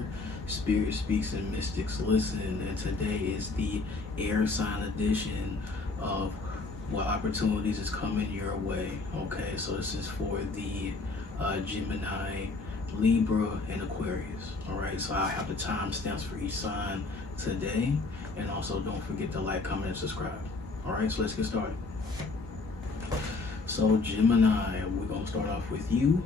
Chapter. Spirit speaks and mystics listen. And today is the air sign edition of what opportunities is coming your way. Okay, so this is for the Gemini, Libra, and Aquarius. Alright, so I have the timestamps for each sign today. And also don't forget to like, comment, and subscribe. Alright, so let's get started. So Gemini, we're going to start off with you.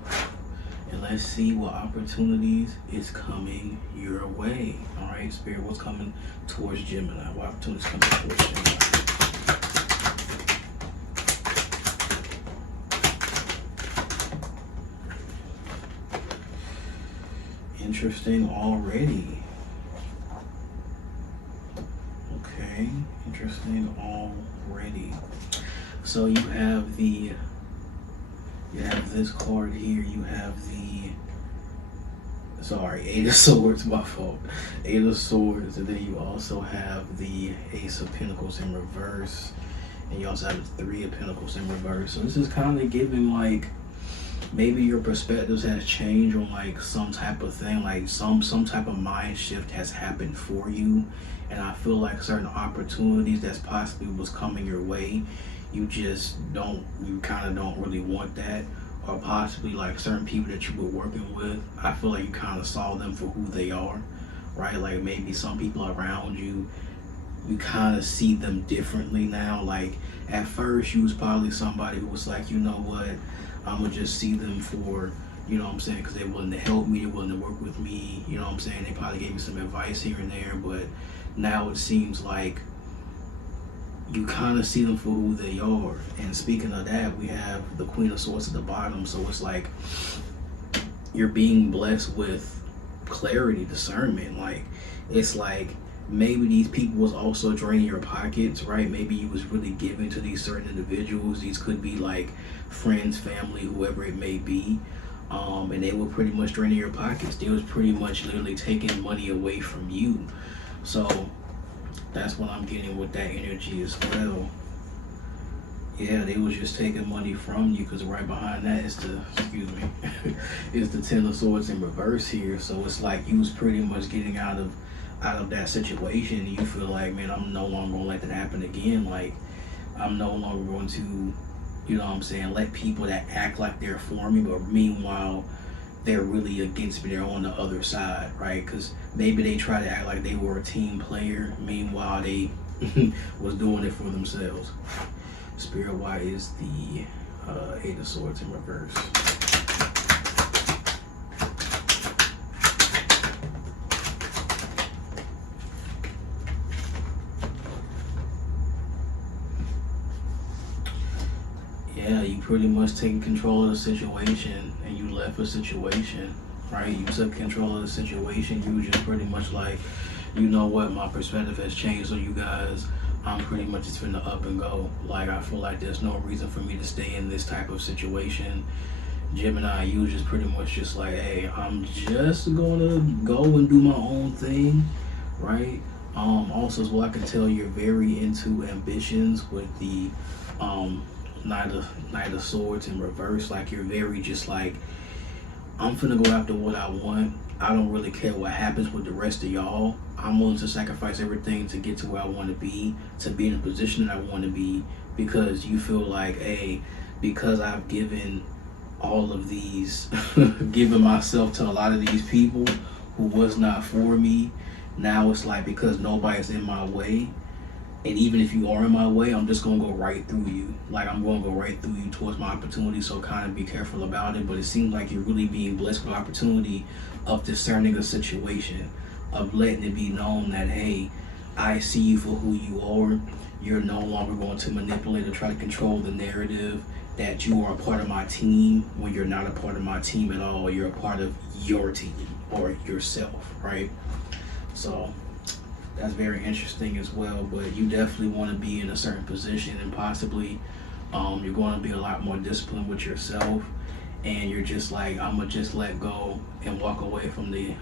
And let's see what opportunities is coming your way. Alright, Spirit, what's coming towards Gemini? What opportunities coming towards Gemini? Interesting already. Okay, interesting already. So you have this card here. You have Eight of Swords, my fault. Eight of Swords, and then you also have the Ace of Pentacles in reverse, and you also have the Three of Pentacles in reverse. So this is kind of giving like maybe your perspectives has changed on like some type of thing, like some type of mind shift has happened for you, and I feel like certain opportunities that's possibly was coming your way, you kind of don't really want that. Or possibly like certain people that you were working with, I feel like you kind of saw them for who they are, right? Like maybe some people around you, you kind of see them differently now. Like at first you was probably somebody who was like, you know what, I'm gonna just see them for, you know what I'm saying, because they're willing to help me, they're willing to work with me, you know what I'm saying, they probably gave me some advice here and there, but now it seems like you kind of see them for who they are. And speaking of that, we have the Queen of Swords at the bottom. So it's like you're being blessed with clarity, discernment. Like it's like maybe these people was also draining your pockets, right? Maybe you was really giving to these certain individuals. These could be like friends, family, whoever it may be. And they were pretty much draining your pockets. They was pretty much literally taking money away from you. So that's what I'm getting with that energy as well. Yeah, they was just taking money from you, because right behind that is is the Ten of Swords in reverse here. So it's like you was pretty much getting out of that situation, and you feel like, man, I'm no longer gonna let that happen again. Like I'm no longer going to, you know what I'm saying, let people that act like they're for me, but meanwhile they're really against me, they're on the other side, right? Because maybe they try to act like they were a team player, meanwhile they was doing it for themselves. Spirit, why is the Eight of Swords in reverse? Yeah, you pretty much taking control of the situation, and you left a situation, right? You took control of the situation. You just pretty much like, you know what, my perspective has changed on you guys. I'm pretty much just finna up and go. Like I feel like there's no reason for me to stay in this type of situation. Gemini, you just pretty much just like, hey, I'm just gonna go and do my own thing, right? Also as well, I can tell you're very into ambitions with the Knight of Swords in reverse. Like you're very just like, I'm finna go after what I want. I don't really care what happens with the rest of y'all. I'm willing to sacrifice everything to get to where I want to be in a position that I want to be, because you feel like, hey, because I've given all of these, given myself to a lot of these people who was not for me, now it's like, because nobody's in my way, and even if you are in my way, I'm just going to go right through you. Like I'm going to go right through you towards my opportunity, so kind of be careful about it. But it seems like you're really being blessed with the opportunity of discerning a situation, of letting it be known that, hey, I see you for who you are. You're no longer going to manipulate or try to control the narrative that you are a part of my team when you're not a part of my team at all. You're a part of your team or yourself, right? So that's very interesting as well. But you definitely want to be in a certain position, and possibly you're going to be a lot more disciplined with yourself, and you're just like, I'm gonna just let go and walk away from the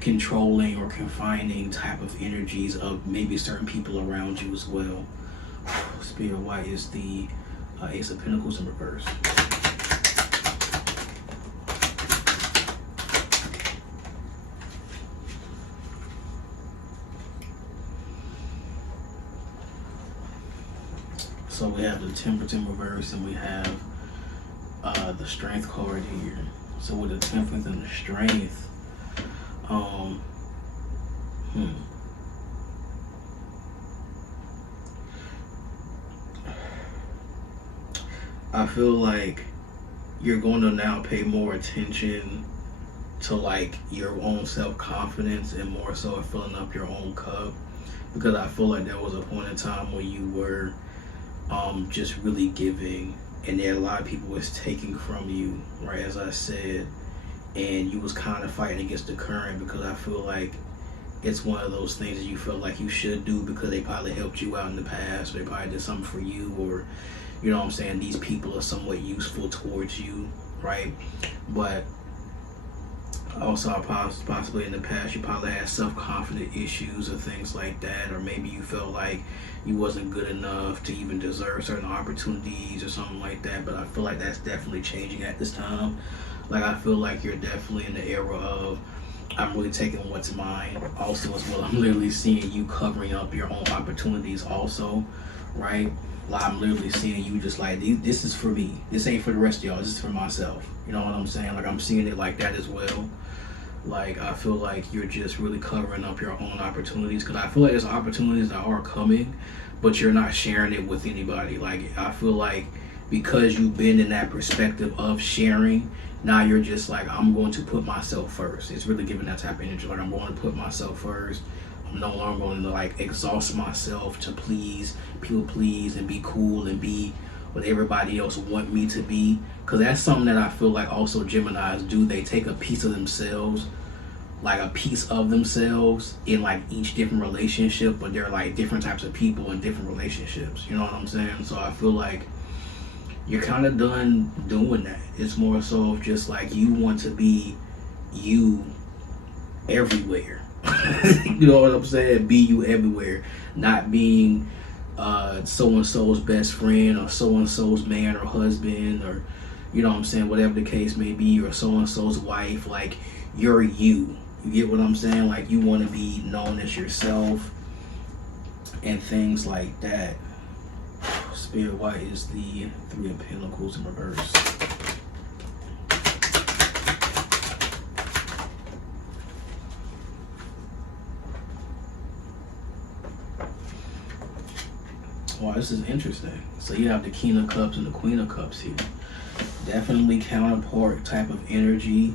controlling or confining type of energies of maybe certain people around you as well. Spirit, why is the Ace of Pentacles in reverse? So we have the Temperance in reverse, and we have the Strength card here. So with the Temperance and the Strength, I feel like you're going to now pay more attention to like your own self-confidence and more so filling up your own cup, because I feel like there was a point in time where you were just really giving, and there a lot of people was taking from you, right, as I said, and you was kind of fighting against the current, because I feel like it's one of those things that you feel like you should do because they probably helped you out in the past, or they probably did something for you, or you know what I'm saying, these people are somewhat useful towards you, right? But also possibly in the past you probably had self-confidence issues or things like that, or maybe you felt like you wasn't good enough to even deserve certain opportunities or something like that. But I feel like that's definitely changing at this time. Like I feel like you're definitely in the era of I'm really taking what's mine also as well. I'm literally seeing you covering up your own opportunities also, right? Like I'm literally seeing you just like, this is for me. This ain't for the rest of y'all. This is for myself. You know what I'm saying? Like I'm seeing it like that as well. Like I feel like you're just really covering up your own opportunities, because I feel like there's opportunities that are coming, but you're not sharing it with anybody. Like I feel like because you've been in that perspective of sharing, now you're just like, I'm going to put myself first. It's really giving that type of energy. Like I'm going to put myself first. I'm no longer going to like exhaust myself to please, people please, and be cool and be what everybody else want me to be. Because that's something that I feel like also Geminis do. They take a piece of themselves, like a piece of themselves in like each different relationship, but they're like different types of people in different relationships. You know what I'm saying? So I feel like you're kind of done doing that. It's more so of just like you want to be you everywhere. You know what I'm saying? Be you everywhere, not being so-and-so's best friend or so-and-so's man or husband, or you know what I'm saying, whatever the case may be, or so-and-so's wife. Like you're you get what I'm saying? Like you want to be known as yourself and things like that. Spirit, why is the Three of Pentacles in reverse? Wow, this is interesting. So you have the King of Cups and the Queen of Cups here. Definitely counterpart type of energy.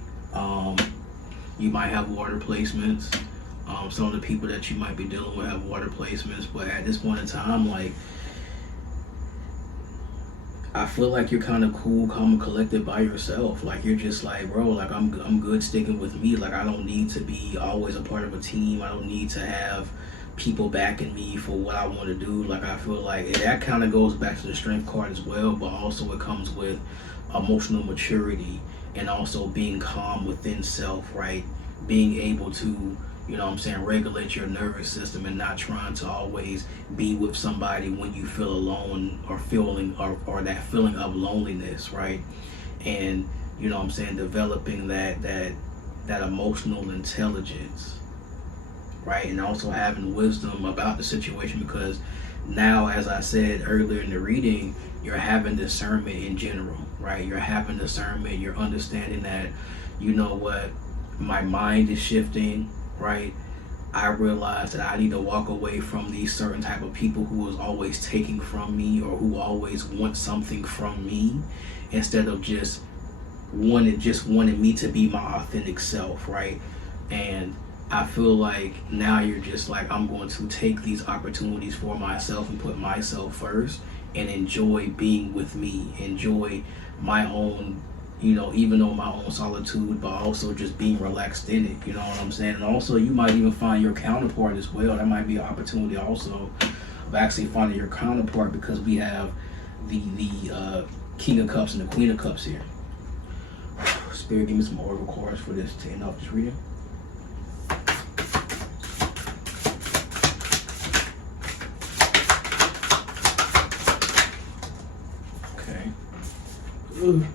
You might have water placements. Some of the people that you might be dealing with have water placements, but at this point in time, like I feel like you're kind of cool, calm, and collected by yourself. Like you're just like, bro, like I'm good sticking with me. Like I don't need to be always a part of a team. I don't need to have people backing me for what I want to do. Like I feel like that kind of goes back to the Strength card as well, but also it comes with emotional maturity and also being calm within self, right? Being able to, you know what I'm saying, regulate your nervous system and not trying to always be with somebody when you feel alone or feeling or that feeling of loneliness, right? And you know what I'm saying, developing that emotional intelligence, right? And also having wisdom about the situation, because now, as I said earlier in the reading, you're having discernment in general, right? You're having discernment, you're understanding that, you know what, my mind is shifting, right? I realize that I need to walk away from these certain type of people who is always taking from me or who always want something from me, instead of just wanting me to be my authentic self, right? And I feel like now you're just like, I'm going to take these opportunities for myself and put myself first and enjoy being with me, enjoy my own, you know, even though my own solitude, but also just being relaxed in it, you know what I'm saying? And also you might even find your counterpart as well. That might be an opportunity also of actually finding your counterpart, because we have the King of Cups and the Queen of Cups here. Spirit, give me some oracle cards for this to end off this reading. Okay. Ooh.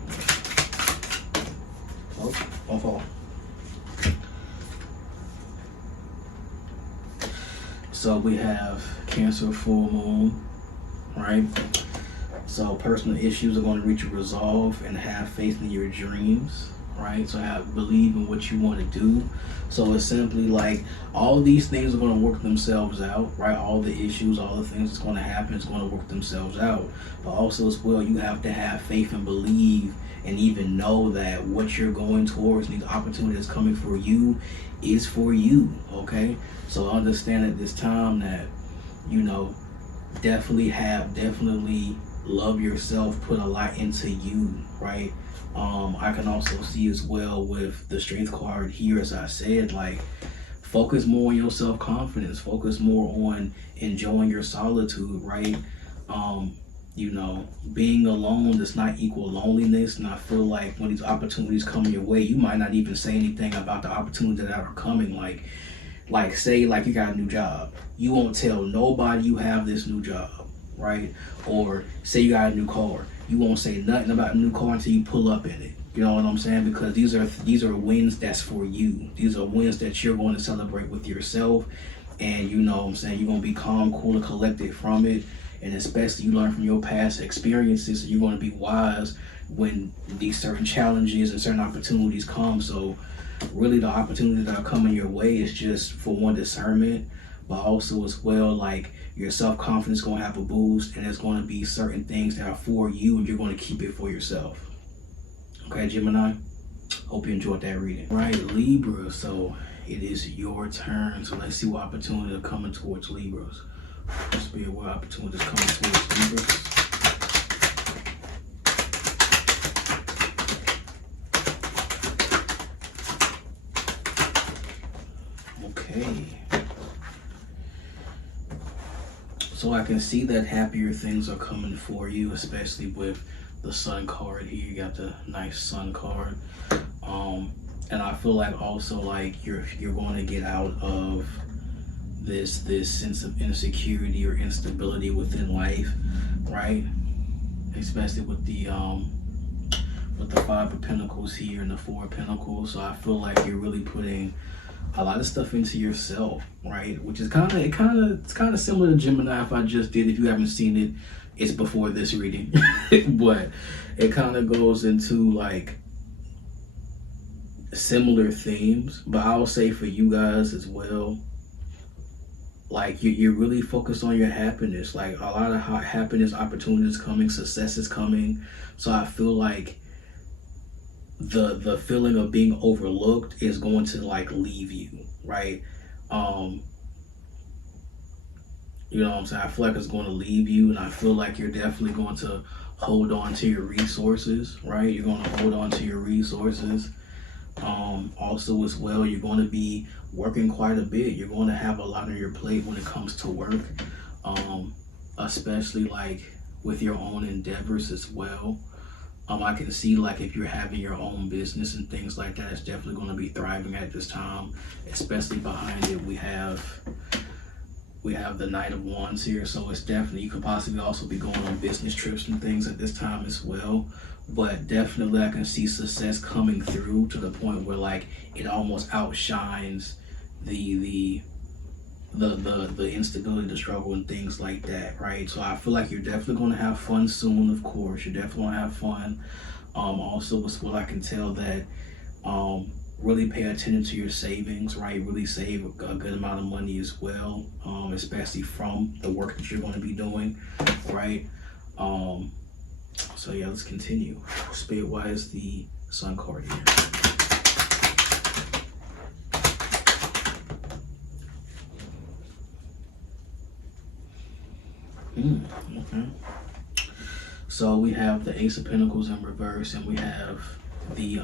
Oh, don't fall. So we have Cancer full moon, right? So personal issues are going to reach a resolve, and have faith in your dreams, right? So believe in what you want to do. So it's simply like all these things are going to work themselves out, right? All the issues, all the things that's going to happen is going to work themselves out. But also as well, you have to have faith and believe and even know that what you're going towards, these opportunities coming for you, is for you, okay? So understand at this time that, you know, definitely love yourself, put a lot into you, right? I can also see as well with the strength card here, as I said, like focus more on your self-confidence, focus more on enjoying your solitude, right? You know, being alone does not equal loneliness. And I feel like when these opportunities come your way, you might not even say anything about the opportunities that are coming. Like say like you got a new job. You won't tell nobody you have this new job, right? Or say you got a new car. You won't say nothing about a new car until you pull up in it. You know what I'm saying? Because these are wins that's for you. These are wins that you're going to celebrate with yourself. And you know what I'm saying? You're going to be calm, cool, and collected from it. And especially you learn from your past experiences, so you're going to be wise when these certain challenges and certain opportunities come. So really the opportunities that are coming your way is just for one, discernment, but also as well, like your self-confidence is going to have a boost, and there's going to be certain things that are for you and you're going to keep it for yourself. Okay, Gemini, hope you enjoyed that reading. Right, Libra, so it is your turn. So let's see what opportunities are coming towards Libras. Let's be what opportunities coming towards Libras. Okay. So I can see that happier things are coming for you, especially with the Sun card here. You got the nice Sun card. And I feel like also like you're going to get out of this sense of insecurity or instability within life, right? Especially with the Five of Pentacles here and the Four of Pentacles. So I feel like you're really putting a lot of stuff into yourself, right? Which is it's kind of similar to Gemini. If I just did, if you haven't seen it, it's before this reading. But it kind of goes into like similar themes. But I'll say for you guys as well, like you're really focused on your happiness. Like a lot of happiness, opportunities coming, success is coming. So I feel like the feeling of being overlooked is going to like leave you, right? You know what I'm saying? I feel like it's going to leave you, and I feel like you're definitely going to hold on to your resources, right? You're going to hold on to your resources. Also as well, you're going to be working quite a bit. You're going to have a lot on your plate when it comes to work, especially like with your own endeavors as well. I can see like if you're having your own business and things like that, it's definitely going to be thriving at this time. Especially behind it, we have the Knight of Wands here, so it's definitely, you could possibly also be going on business trips and things at this time as well. But definitely I can see success coming through to the point where like it almost outshines the instability, the struggle, and things like that, right? So I feel like you're definitely going to have fun soon. Of course, you're definitely going to have fun. Also, with what I can tell that really pay attention to your savings, right? Really save a good amount of money as well, especially from the work that you're going to be doing, right? So yeah, let's continue. Spirit, why is the Sun card here? Okay. So we have the Ace of Pentacles in reverse, and we have the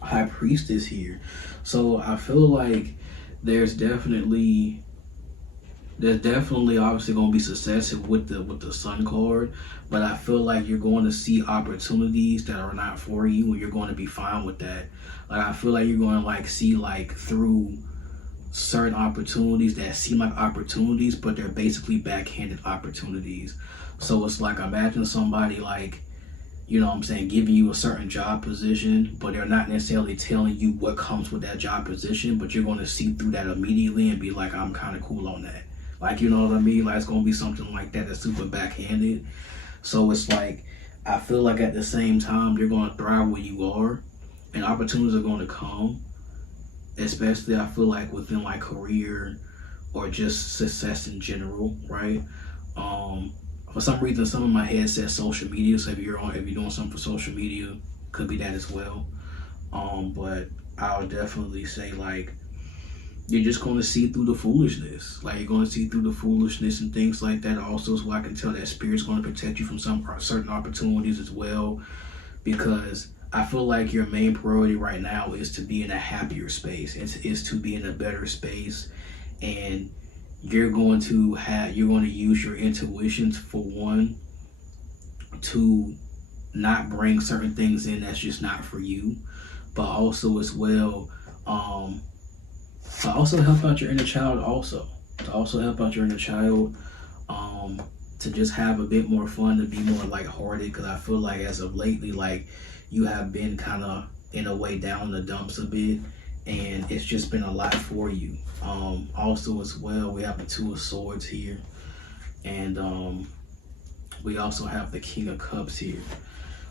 High Priestess here. So I feel like there's definitely obviously going to be success with the Sun card, but I feel like you're going to see opportunities that are not for you, and you're going to be fine with that. Like I feel like you're going to like see like through certain opportunities that seem like opportunities, but they're basically backhanded opportunities. So it's like, imagine somebody like, you know what I'm saying, giving you a certain job position, but they're not necessarily telling you what comes with that job position, but you're going to see through that immediately and be like, I'm kind of cool on that. Like, you know what I mean? Like, it's gonna be something like that that's super backhanded. So it's like, I feel like at the same time, you're gonna thrive where you are, and opportunities are gonna come. Especially, I feel like within like career or just success in general, right? For some reason, some of my head says social media. So if you're doing something for social media, could be that as well. But I would definitely say like you're just going to see through the foolishness. Like you're going to see through the foolishness and things like that. Also, so I can tell that Spirit's going to protect you from some certain opportunities as well, because I feel like your main priority right now is to be in a happier space. Is to be in a better space, and you're going to use your intuitions for one to not bring certain things in that's just not for you, but also as well, to also help out your inner child. To just have a bit more fun, to be more lighthearted, because I feel like as of lately, like you have been kind of in a way down in the dumps a bit, and it's just been a lot for you. Also as well, we have the Two of Swords here, and we also have the King of Cups here.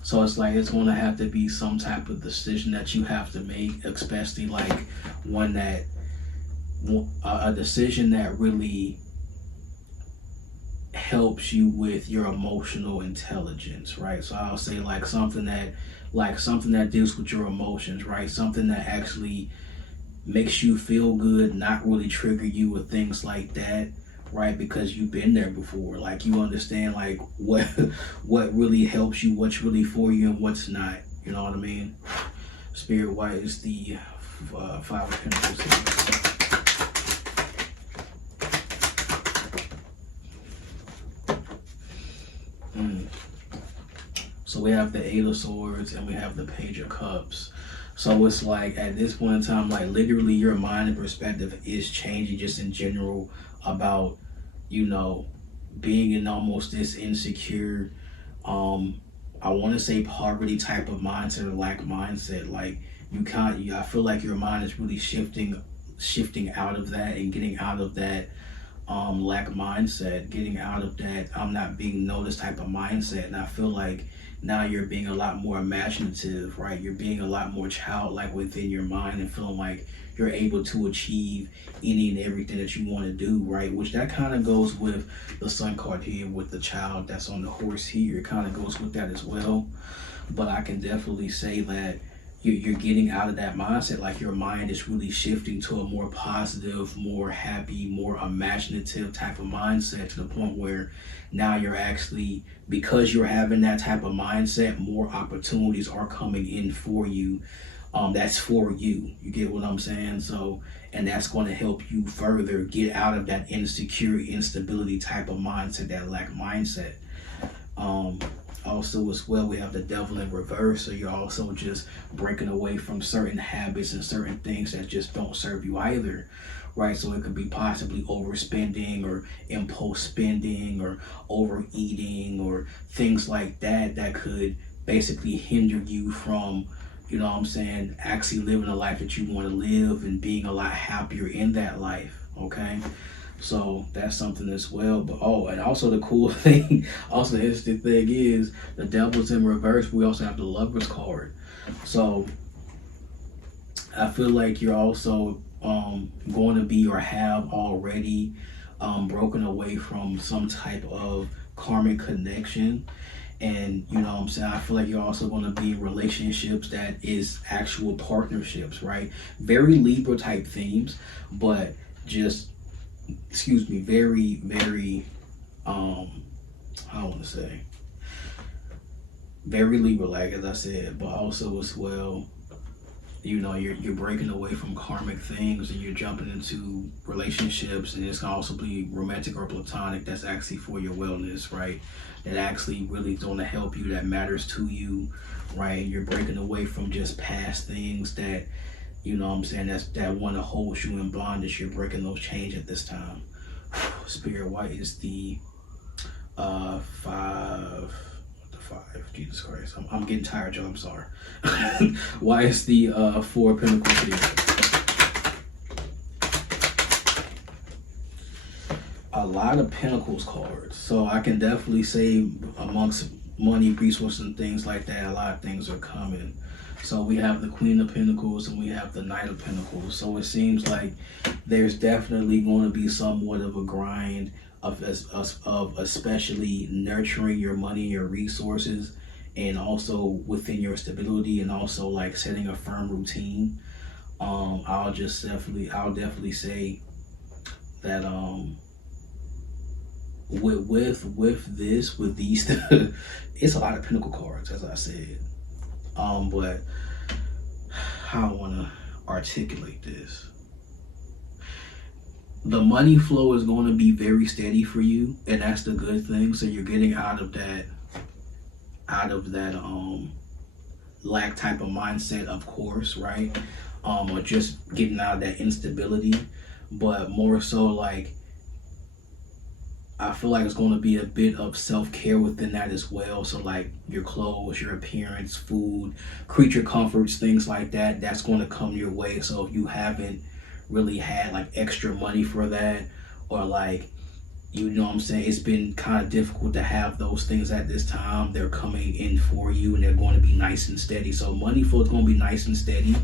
So it's like it's going to have to be some type of decision that you have to make, especially like one that a decision that really helps you with your emotional intelligence, right? So I'll say like something that deals with your emotions, right? Something that actually makes you feel good, not really trigger you with things like that, right? Because you've been there before. Like you understand like what really helps you, what's really for you, and what's not. You know what I mean? Spirit, why is the Five of Pentacles here? So we have the Eight of Swords and we have the Page of Cups. So it's like at this point in time, like literally your mind and perspective is changing just in general about, you know, being in almost this insecure, I want to say poverty type of mindset or lack mindset. Like I feel like your mind is really shifting out of that and getting out of that lack mindset, getting out of that I'm not being noticed type of mindset. And I feel like now you're being a lot more imaginative, right? You're being a lot more childlike within your mind and feeling like you're able to achieve any and everything that you want to do, right? Which that kind of goes with the Sun card here with the child that's on the horse here. It kind of goes with that as well. But I can definitely say that you're getting out of that mindset. Like your mind is really shifting to a more positive, more happy, more imaginative type of mindset, to the point where now you're actually, because you're having that type of mindset, more opportunities are coming in for you. That's for you. You get what I'm saying? So, and that's going to help you further get out of that insecurity, instability type of mindset, that lack mindset. Also as well, we have the Devil in reverse. So you're also just breaking away from certain habits and certain things that just don't serve you either, right? So it could be possibly overspending or impulse spending or overeating or things like that that could basically hinder you from, you know what I'm saying, actually living a life that you want to live and being a lot happier in that life, okay? So that's something as well. But and also the cool thing, also the interesting thing is the Devil's in reverse. We also have the Lover's card. So I feel like you're also going to be or have already broken away from some type of karmic connection. And you know what I'm saying, I feel like you're also going to be in relationships that is actual partnerships, right? Very Libra type themes, but just very, very, I want to say, very Libra, like as I said, but also as well, you know, you're breaking away from karmic things and you're jumping into relationships, and it's can also be romantic or platonic that's actually for your wellness, right? That actually really is going to help you, that matters to you, right? You're breaking away from just past things that, you know what I'm saying, that want to hold you in bondage. You're breaking those chains at this time. Spirit, why is the five, Jesus Christ, I'm getting tired, Joe, I'm sorry. Why is the Four of Pentacles here? a lot of Pentacles cards. So I can definitely say amongst money, resources, and things like that, a lot of things are coming. So we have the Queen of Pentacles and we have the Knight of Pentacles. So it seems like there's definitely going to be somewhat of a grind of especially nurturing your money, your resources, and also within your stability, and also like setting a firm routine. I'll definitely say that with these it's a lot of Pentacle cards, as I said. But how I want to articulate this, the money flow is going to be very steady for you, and that's the good thing. So you're getting out of that lack type of mindset, of course, right? Or just getting out of that instability, but more so like I feel like it's going to be a bit of self-care within that as well. So like your clothes, your appearance, food, creature comforts, things like that, that's going to come your way. So if you haven't really had like extra money for that, or like, you know what I'm saying, it's been kind of difficult to have those things at this time, they're coming in for you and they're going to be nice and steady. So money flow is going to be nice and steady,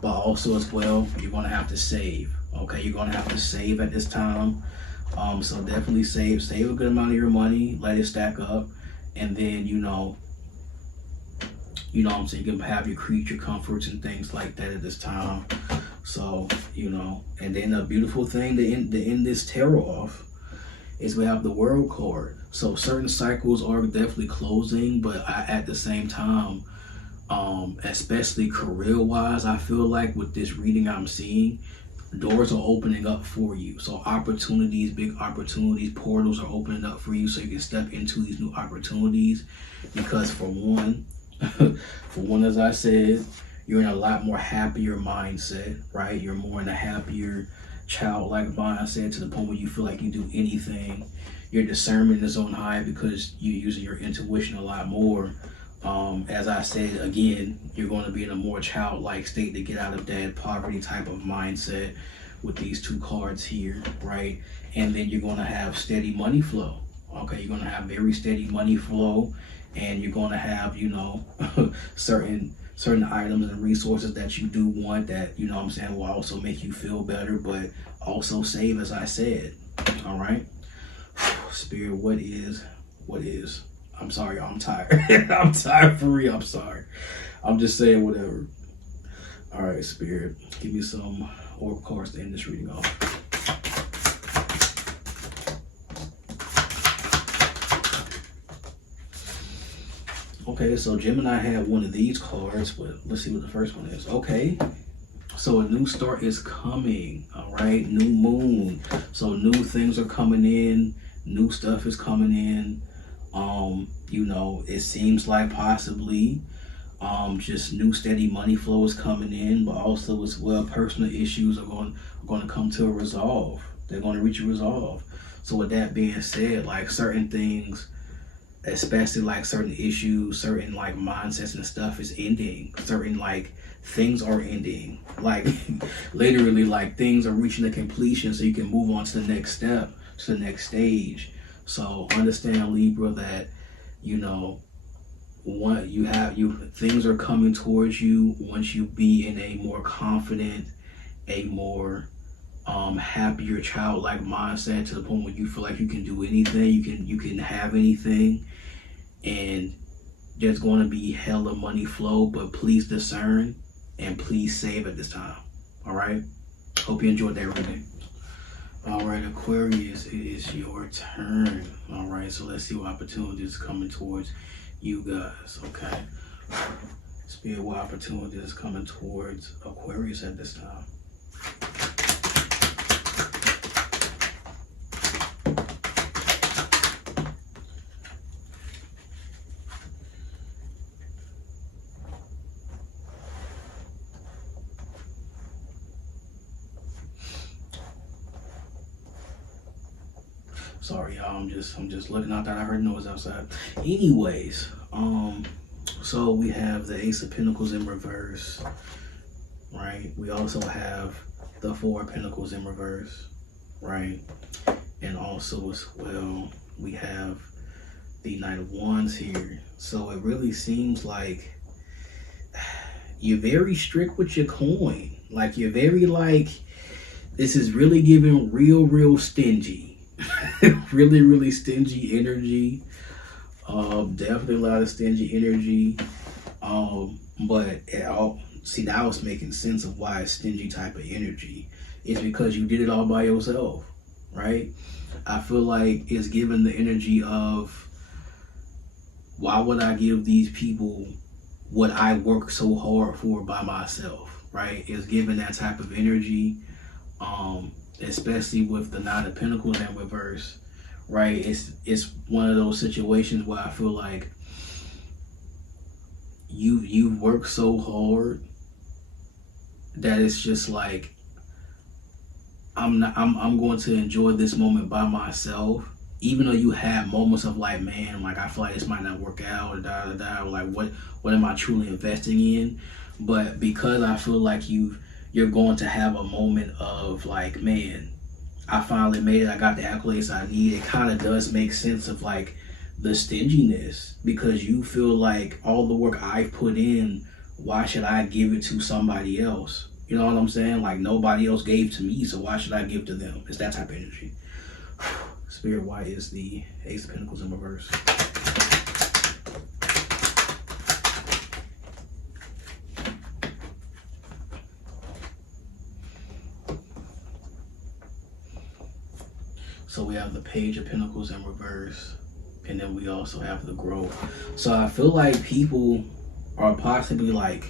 but also as well, you're going to have to save. Okay, you're going to have to save at this time. So definitely save a good amount of your money, let it stack up, and then you know what I'm saying, you can have your creature comforts and things like that at this time. So, you know, and then a beautiful thing to end this tarot off is we have the World card. So certain cycles are definitely closing, but at the same time, especially career wise, I feel like with this reading I'm seeing, doors are opening up for you. So opportunities, big opportunities, portals are opening up for you so you can step into these new opportunities. Because for one, as I said, you're in a lot more happier mindset, right? You're more in a happier childlike mindset to the point where you feel like you can do anything. Your discernment is on high because you're using your intuition a lot more. As I said, again, you're going to be in a more childlike state to get out of that poverty type of mindset with these two cards here, right? And then you're going to have steady money flow. Okay, you're going to have very steady money flow, and you're going to have, you know, certain items and resources that you do want that, you know what I'm saying, will also make you feel better, but also save, as I said. All right, Spirit, what is? I'm sorry, y'all, I'm tired. I'm tired for real. I'm sorry. I'm just saying whatever. All right, Spirit, give me some oracle cards to end this reading off. Okay, so Gemini had one of these cards, but let's see what the first one is. Okay, so a new start is coming. All right, new moon. So new things are coming in. New stuff is coming in. You know, it seems like possibly just new steady money flow is coming in, but also as well personal issues are going to come to a resolve. They're going to reach a resolve. So with that being said, like certain things, especially like certain issues, certain like mindsets and stuff is ending. Certain like things are ending. Like literally like things are reaching a completion so you can move on to the next step, to the next stage. So understand, Libra, that, you know, things are coming towards you once you be in a more confident, a more happier childlike mindset, to the point where you feel like you can do anything, you can have anything, and there's going to be hella money flow, but please discern and please save at this time. All right, hope you enjoyed that reading. All right, Aquarius, it is your turn. All right, so let's see what opportunities are coming towards you guys. Okay, Spirit, what opportunities is coming towards Aquarius at this time? Sorry, y'all. I'm just looking out that I heard noise outside. Anyways, so we have the Ace of Pentacles in reverse, right? We also have the Four of Pentacles in reverse, right? And also as well, we have the Knight of Wands here. So it really seems like you're very strict with your coin. Like you're very like, this is really giving real stingy. Really stingy energy. Definitely a lot of stingy energy. But it all, see, that was making sense of why it's stingy type of energy. It's because you did it all by yourself, right? I feel like it's giving the energy of, why would I give these people what I work so hard for by myself, right? It's giving that type of energy, especially with the Nine of Pentacles in reverse, right? It's one of those situations where I feel like you've worked so hard that it's just like, I'm going to enjoy this moment by myself, even though you have moments of like, man, like I feel like this might not work out, or or like what am I truly investing in? But because I feel like you're going to have a moment of like, man, I finally made it, I got the accolades I need. It kind of does make sense of like the stinginess, because you feel like all the work I've put in, why should I give it to somebody else? You know what I'm saying? Like nobody else gave to me, so why should I give to them? It's that type of energy. Spirit, why is the Ace of Pentacles in reverse? So we have the Page of Pentacles in reverse, and then we also have the growth. So I feel like people are possibly like,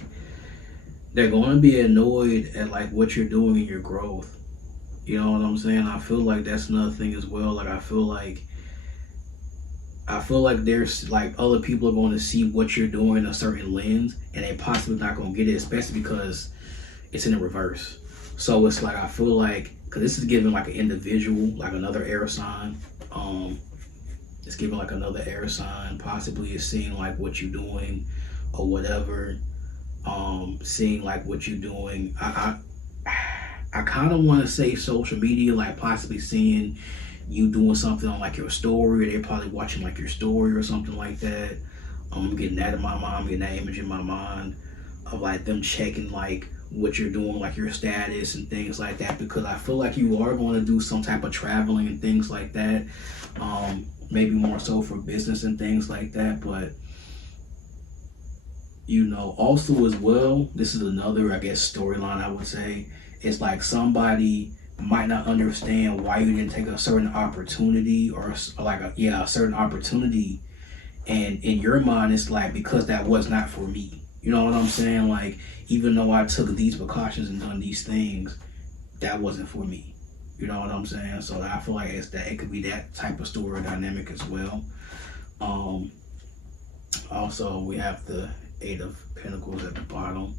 they're going to be annoyed at like what you're doing in your growth. You know what I'm saying? I feel like that's another thing as well. Like I feel like there's like other people are going to see what you're doing in a certain lens, and they possibly not going to get it, especially because it's in the reverse. So it's like, I feel like, because this is giving like an individual, like another air sign. It's giving like another air sign. Possibly it's seeing like what you're doing or whatever. Seeing like what you're doing. I kind of want to say social media, like possibly seeing you doing something on like your story, or they're probably watching like your story or something like that. I'm getting that in my mind, I'm getting that image in my mind of like them checking like what you're doing, like your status and things like that, because I feel like you are going to do some type of traveling and things like that. Maybe more so for business and things like that, but you know, also as well, this is another, I guess, storyline I would say. It's like somebody might not understand why you didn't take a certain opportunity, or like a certain opportunity, and in your mind it's like, because that was not for me. You know what I'm saying? Like, even though I took these precautions and done these things, that wasn't for me. You know what I'm saying? So I feel like it could be that type of story dynamic as well. Also, we have the Eight of Pentacles at the bottom.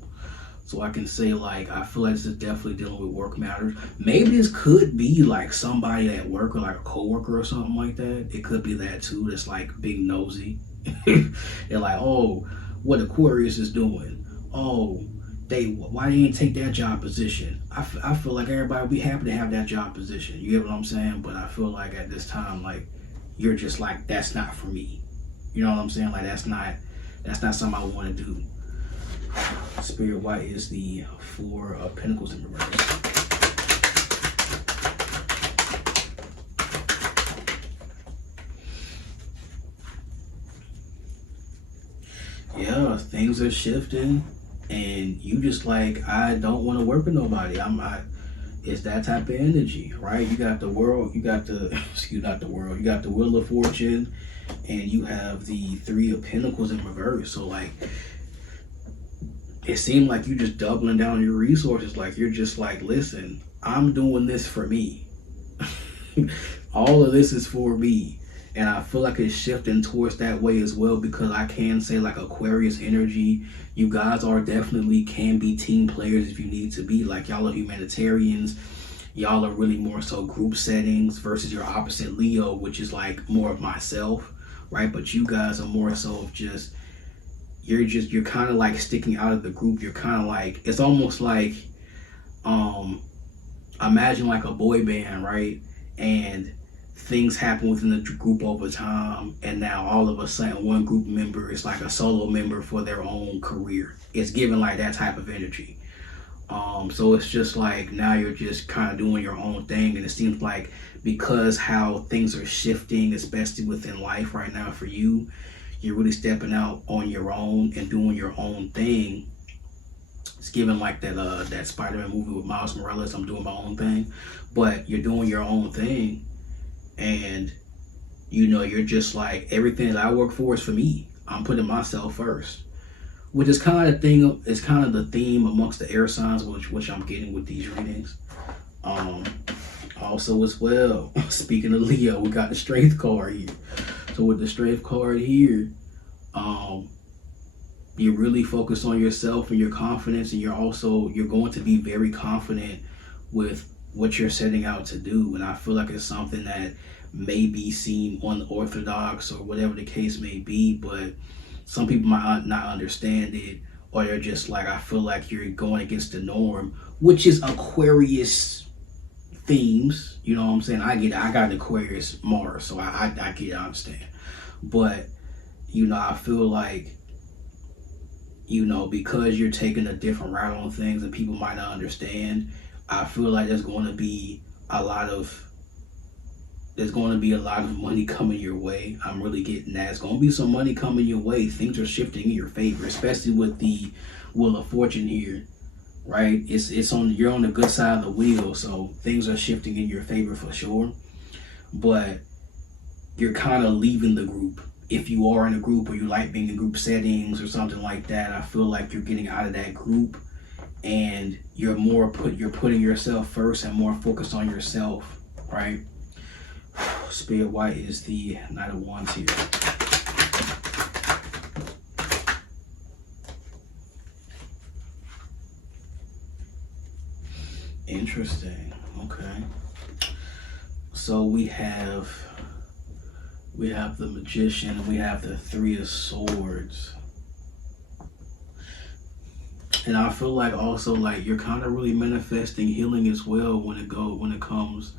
So I can say, like, I feel like this is definitely dealing with work matters. Maybe this could be like somebody at work, or like a coworker or something like that. It could be that too. That's like big nosy. They're like, oh, what Aquarius is doing. Oh, why they didn't take that job position. I feel like everybody would be happy to have that job position. You get what I'm saying? But I feel like at this time, like, you're just like, that's not for me. You know what I'm saying? Like, that's not something I want to do. Spirit, why is the Four of Pentacles in reverse? Yeah, things are shifting, and you just like, I don't want to work with nobody. It's that type of energy, right? You got the world, you got the, excuse not the world, you got the Wheel of Fortune, and you have the Three of Pentacles in reverse. So like, it seemed like you just doubling down your resources. Like, you're just like, listen, I'm doing this for me. All of this is for me. And I feel like it's shifting towards that way as well, because I can say, like, Aquarius energy, you guys are definitely can be team players if you need to be. Like, y'all are humanitarians. Y'all are really more so group settings versus your opposite Leo, which is like more of myself, right? But you guys are more so of just, you're kind of like sticking out of the group. You're kind of like, it's almost like, imagine like a boy band, right? And things happen within the group over time, and now all of a sudden one group member is like a solo member for their own career. It's given like that type of energy. So it's just like now you're just kind of doing your own thing, and it seems like because how things are shifting, especially within life right now for you, you're really stepping out on your own and doing your own thing. It's given like that Spider-Man movie with Miles Morales, I'm doing my own thing, but you're doing your own thing, and you know, you're just like, everything that I work for is for me. I'm putting myself first, which is kind of the thing. It's kind of the theme amongst the air signs, which I'm getting with these readings. Also as well, speaking of Leo, we got the Strength card here. So with the Strength card here, you really focus on yourself and your confidence, and you're going to be very confident with what you're setting out to do. And I feel like it's something that may be seen unorthodox or whatever the case may be, but some people might not understand it, or they're just like, I feel like you're going against the norm, which is Aquarius themes. You know what I'm saying? I get it. I got an Aquarius Mars, so I get it, I understand. But, you know, I feel like, you know, because you're taking a different route on things that people might not understand, I feel like there's going to be a lot of money coming your way. I'm really getting that. It's going to be some money coming your way. Things are shifting in your favor, especially with the Wheel of Fortune here, right? You're on the good side of the wheel, so things are shifting in your favor for sure. But you're kind of leaving the group. If you are in a group, or you like being in group settings or something like that, I feel like you're getting out of that group, and you're putting yourself first and more focused on yourself, right? Spirit, why is the Knight of Wands here? Interesting. Okay. So we have the Magician, and we have the Three of Swords. And I feel like also like you're kind of really manifesting healing as well when it comes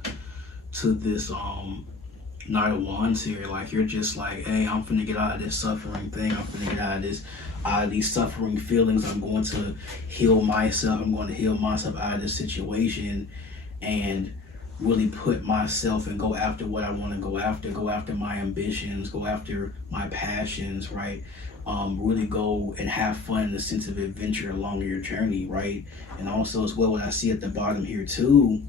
to this Knight of Wands here. Like you're just like, hey, I'm finna get out of this suffering thing. I'm finna get out of these suffering feelings. I'm going to heal myself. I'm going to heal myself out of this situation, and really put myself and go after what I want to go after my ambitions, go after my passions, right? Really go and have fun in the sense of adventure along your journey, right? And also as well, what I see at the bottom here too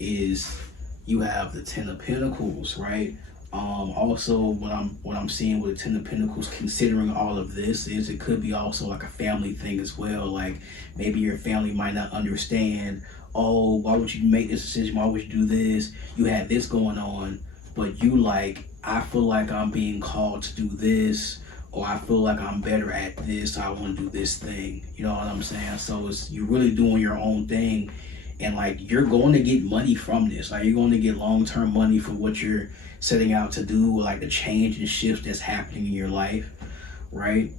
is you have the Ten of Pentacles, right? Also what I'm seeing with the Ten of Pentacles, considering all of this, is it could be also like a family thing as well. Like maybe your family might not understand, oh, why would you make this decision? Why would you do this? You had this going on, but you like, I feel like I'm being called to do this, or I feel like I'm better at this, so I want to do this thing. You know what I'm saying? So you're really doing your own thing, and like you're going to get money from this. Like you're going to get long-term money for what you're setting out to do, like the change and shift that's happening in your life, right?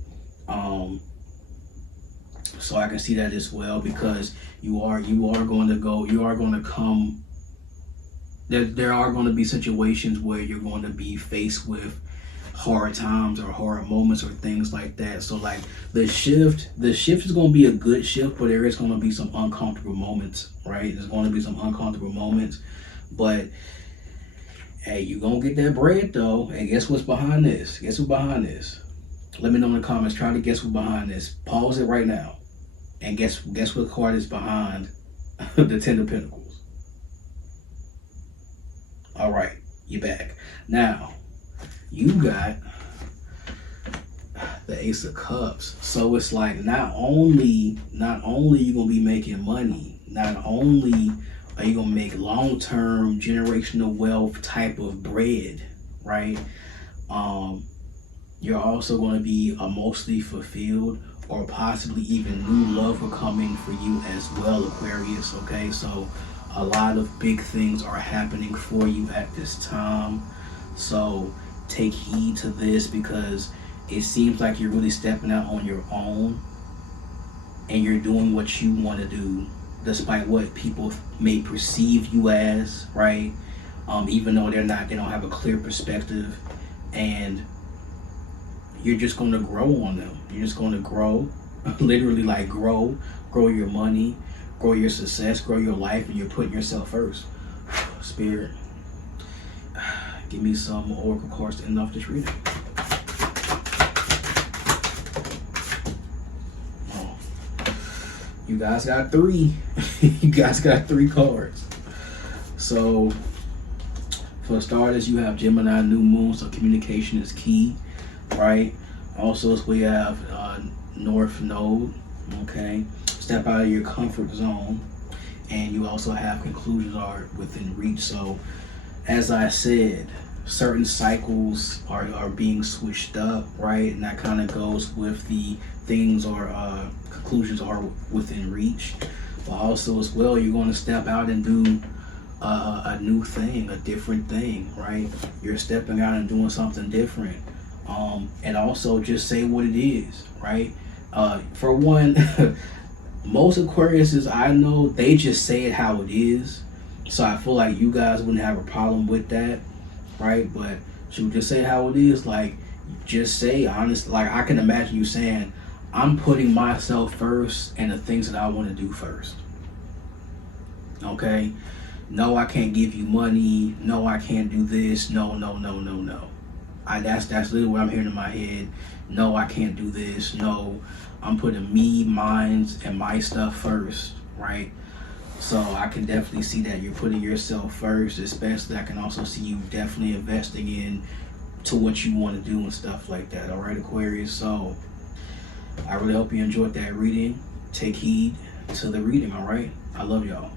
So I can see that as well, because you are going to come, there are going to be situations where you're going to be faced with hard times or hard moments or things like that. So like the shift is going to be a good shift, but there is going to be some uncomfortable moments, right? There's going to be some uncomfortable moments, but hey, you're going to get that bread though. And guess what's behind this? Guess what's behind this? Let me know in the comments. Try to guess what's behind this. Pause it right now. And guess what card is behind the Ten of Pentacles? All right, you're back. Now, you got the Ace of Cups. So it's like not only you gonna be making money, not only are you gonna make long-term generational wealth type of bread, right? You're also gonna be emotionally fulfilled, or possibly even new love are coming for you as well, Aquarius, okay? So a lot of big things are happening for you at this time. So take heed to this, because it seems like you're really stepping out on your own, and you're doing what you want to do despite what people may perceive you as, right? even though they don't have a clear perspective, and you're just going to grow on them. You're just going to grow, literally like grow your money, grow your success, grow your life, and you're putting yourself first. Spirit, give me some oracle cards to end off this reading. Oh, you guys got 3. You guys got 3 cards. So for starters, you have Gemini new moon, so communication is key, right? Also, we have North Node, okay? Step out of your comfort zone. And you also have conclusions are within reach. So as I said, certain cycles are being switched up, right? And that kind of goes with the things or conclusions are within reach. But also as well, you're going to step out and do a new thing, a different thing, right? You're stepping out and doing something different. And also just say what it is, right? For one, most Aquariuses I know, they just say it how it is. So I feel like you guys wouldn't have a problem with that, right? But should we just say how it is? Like, just say honest. Like, I can imagine you saying, I'm putting myself first and the things that I want to do first. Okay? No, I can't give you money. No, I can't do this. No. That's literally what I'm hearing in my head. No, I can't do this. No, I'm putting me, mine, and my stuff first, right? So I can definitely see that you're putting yourself first, especially I can also see you definitely investing in to what you want to do and stuff like that. All right, Aquarius. So I really hope you enjoyed that reading. Take heed to the reading, all right? I love y'all.